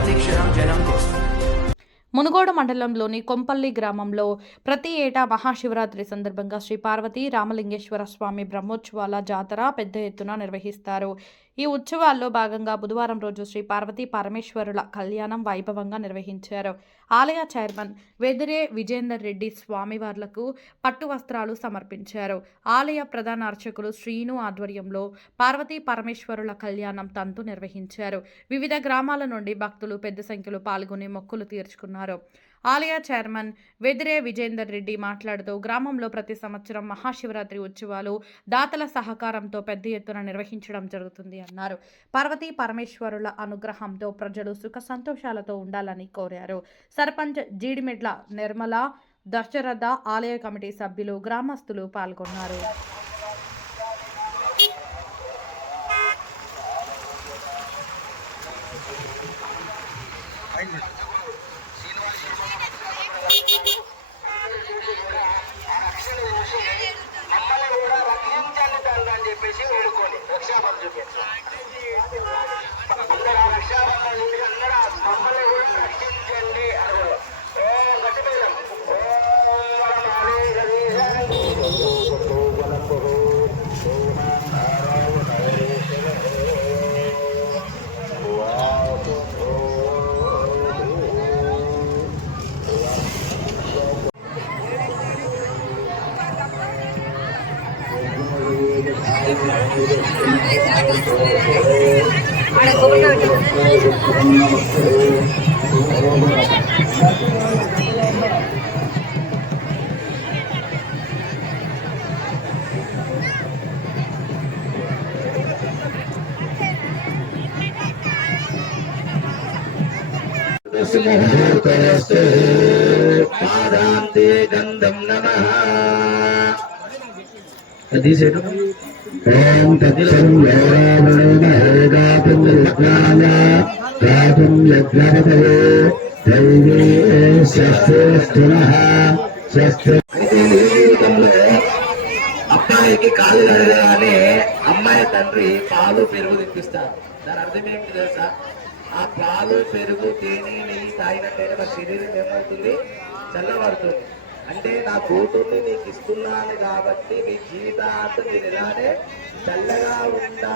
ప్రతిక్షణం జనం కోసం. మునుగోడు మండలంలోని కొంపల్లి గ్రామంలో ప్రతి ఏటా మహాశివరాత్రి సందర్భంగా శ్రీ పార్వతీ రామలింగేశ్వర స్వామి బ్రహ్మోత్సవాల జాతర పెద్ద ఎత్తున నిర్వహిస్తారు. ఈ ఉత్సవాల్లో భాగంగా బుధవారం రోజు శ్రీ పార్వతీ పరమేశ్వరుల కళ్యాణం వైభవంగా నిర్వహించారు. ఆలయ చైర్మన్ వెదిరే విజేందర్ రెడ్డి స్వామివార్లకు పట్టు వస్త్రాలు సమర్పించారు. ఆలయ ప్రధాన అర్చకులు శ్రీను ఆధ్వర్యంలో పార్వతీ పరమేశ్వరుల కళ్యాణం తంతు నిర్వహించారు. వివిధ గ్రామాల నుండి భక్తులు పెద్ద సంఖ్యలో పాల్గొని మొక్కులు తీర్చుకున్నారు. ఆలయ చైర్మన్ వెదిరే విజేందర్ రెడ్డి మాట్లాడుతూ గ్రామంలో ప్రతి సంవత్సరం మహాశివరాత్రి ఉత్సవాలు దాతల సహకారంతో పెద్ద ఎత్తున నిర్వహించడం జరుగుతుంది అన్నారు. పార్వతీ పరమేశ్వరుల అనుగ్రహంతో ప్రజలు సుఖ సంతోషాలతో ఉండాలని కోరారు. సర్పంచ్ జీడిమెడ్ల నిర్మల, దశరథ, ఆలయ కమిటీ సభ్యులు, గ్రామస్తులు పాల్గొన్నారు. మమ్మల్ని కూడా రక్షించండి తండ్రి అని చెప్పేసి వేడుకోండి. రక్షాబంధం చూపించండి. అందరూ రక్షాబంధం చూపించి అందరూ మమ్మల్ని కూడా రక్షించండి అనుకోరు. గట్టిపోయాం. పాదాంతే గంధం నమః. ఓం తత్సం అబ్బాయికి కాళ్ళు కడగానే అమ్మాయి తండ్రి పాలు పెరుగు తినిపిస్తారు. దాని అర్థం ఏమిటి తెలుసా? ఆ పాలు పెరుగు తేనె నెయ్యి తాగినట్టయితే మన శరీరం ఏమవుతుంది? చల్లబడుతుంది. అంటే నా కూతుర్ని నీకు ఇస్తున్నాను కాబట్టి మీ జీవితాంతం నేను ఇలానే చల్లగా ఉంటా.